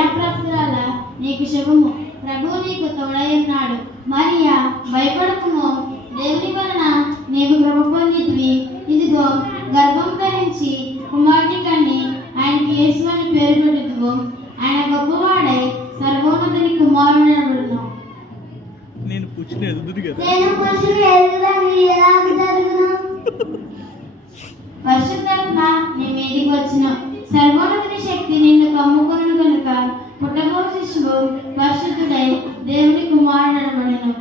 దయాప్రాప్తురాల నీకు శుభము, ప్రభువు నీకు తోడై ఉన్నాడు. మరియా భయపడకుము, దేవుని వలన నీవు కృప పొందితివి. ఇదిగో గర్భం ధరించి కుమారుని కని ఆయనకి యేసు అని పేరు పెట్టుదువు. ఆయన గొప్పవాడై సర్వోన్నతుని కుమారుడు అనబడును. నేను పుచ్చిన ఎదుగుదు కదా పరిశుద్ధాత్మ నీ మీదికి వచ్చిన సర్వోన్నతుని శక్తి నిన్ను కమ్ముకొను కనుక పుట్టబో శిశువు పరిశుద్ధుడై దేవుని కుమారుడు అనబడును.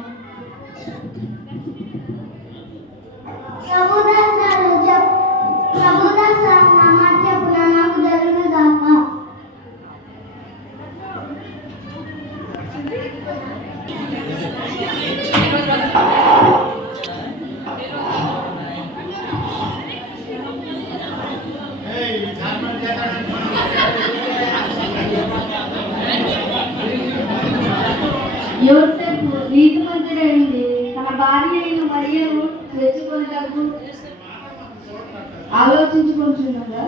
యోసేపు నీతిమంతుడైంది, తన భార్య అయిన మరియను తెచ్చుకొనుటకు ఆలోచించుకుంటున్నాగా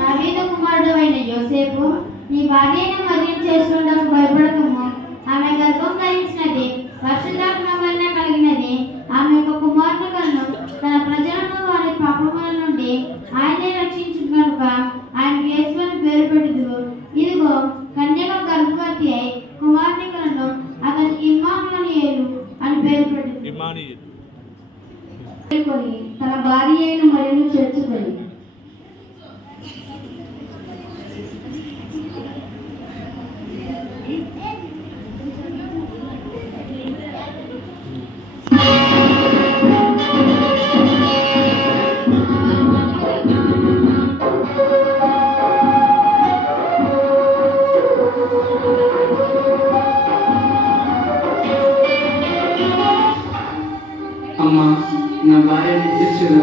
దావీదు కుమారుడు అయిన యోసేపు, నీ భార్య అయిన మరియను చేసుకున్నకు భయపడకము. ఆమె గర్భం ధరించినది పరిశుద్ధాత్మ వలన కలిగినది. ఆమె ఒక కుమారుని కన్ను. తన ప్రజలను వారి పాపముల నుండి ఆయనే రక్షించు కనుక ఆయనకి యేసు అని పేరు పెట్టుదువు. ఇదిగో కన్యక గర్భవతి అయి కుమారుని కన్ను. అతనికి ఇమ్మానుయేలు అని పేరు పెట్టుదువు. తన భార్య అయిన మరియను చేర్చుకొని అమ్మా, నా భార్య నిద్రించుగా.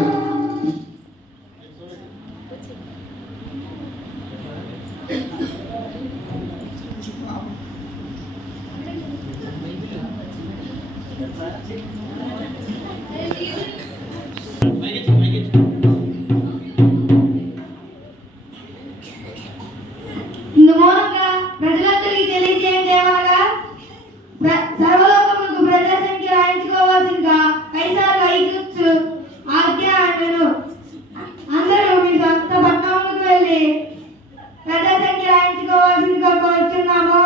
ఇందుమూలంగా ప్రజలందరికీ తెలియజేయమనగా సర్వలోకములకు ప్రజల సంఖ్య రాయించుకోవాల్సిందిగా కైసారు ఐగుప్తు ఆజ్ఞ అన్నను. అందరూ మీ సొంత పట్టణములకు వెళ్ళి ప్రజల సంఖ్య రాయించుకోవాల్సిందిగా కోరుచున్నాము.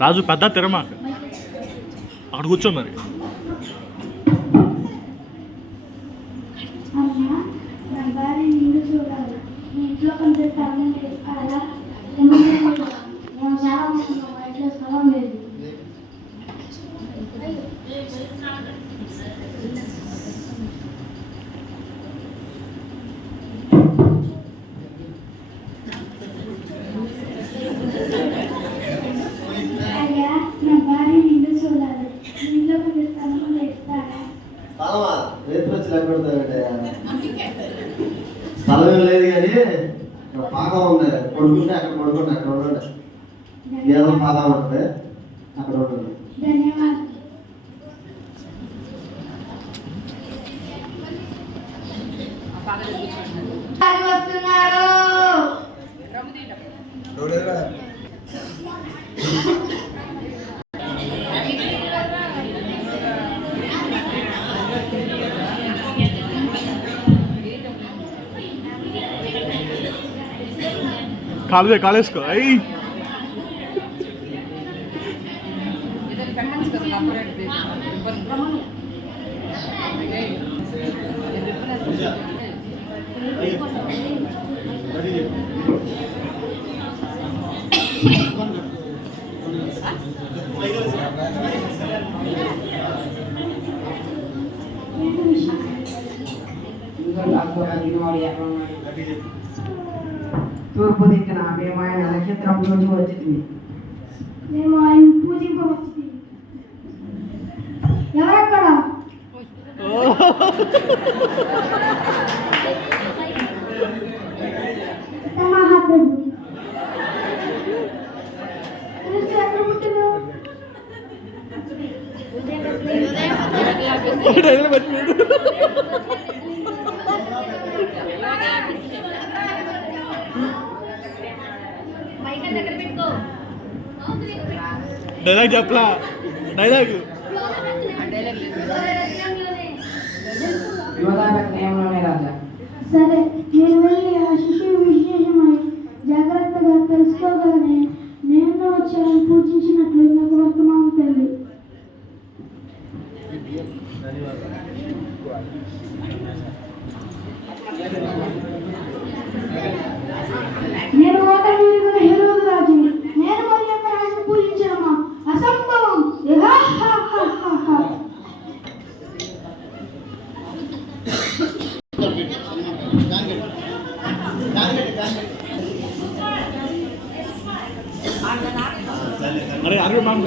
రాజు పెద్ద తిరమాక అక్కడ కూర్చో మరి. ఇంట్లో కొంచెం స్థలం లేదు. స్థలం లేదు కానీ పాకం ఉంది. పడుకుంటే అక్కడ పడుకుంటే అక్కడ ఉండండి. ఏదో పాకం ఉంటుంది అక్కడ ఉంటుంది. వస్తున్నారు. కాలేసుకో అయ్యి తూర్పు దిక్కున మేము ఆయన నక్షత్రం నుంచి వచ్చింది. మేము ఆయన పూజింప మహాప్రభు క్రీస్తు ఎక్కడ పుట్టారు? డైలాగ్ మర్చిపోయాడు. డైలాగ్ చెప్పలా డైలాగ్ నియమంలోనే రాజా. సరే, నేను వెళ్ళి ఆ శిశువు విశేషమై జాగ్రత్తగా తెలుసుకోగానే నేను వచ్చి ఆయన పూజించినట్లు నాకు వర్తమానం తల్లి. నేను ఓటమి ఎరుగని హెరోదు రాజుని. నేను మరి యొక్క రాజును పూజించడమా? అసంభవం. అరే అరే మ్యామ్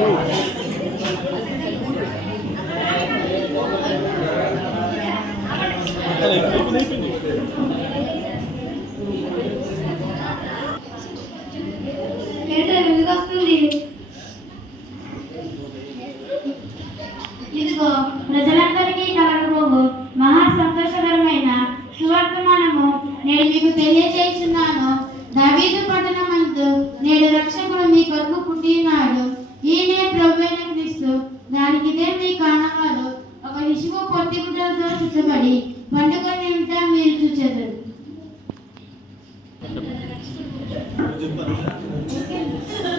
ఇదిగో ప్రజలందరికీ కలగబోవు మహా సంతోషకరమైన సువర్తమానము నేను మీకు తెలియజేస్తున్నాను. దావీదు పట్టణమందు నేడు రక్షకుడు మీ కొరకు పుట్టినాడు. ఈయనే ప్రభువైన క్రీస్తు. దానికి ఇదే మీ కారణాలు. ఒక శిశువు పొత్తి గుడ్డలతో చుట్టబడి పండుకొని ఉంటా మీరు చూచెదరు.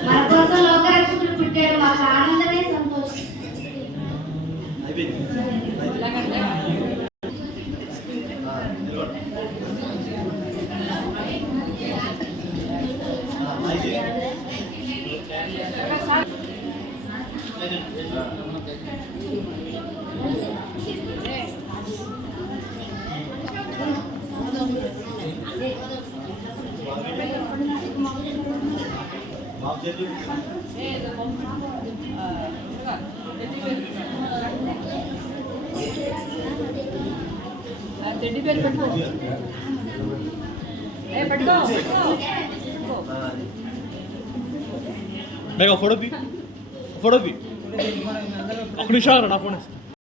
మన కోసం లోకరక్షకుడు పుట్టాడు. మాకు ఆనందమే సంతోషం. తెడ్డి పేరు పెట్టుకో. పట్టుకో ఫోటో తీ ఒక నిమిషం నా ఫోన్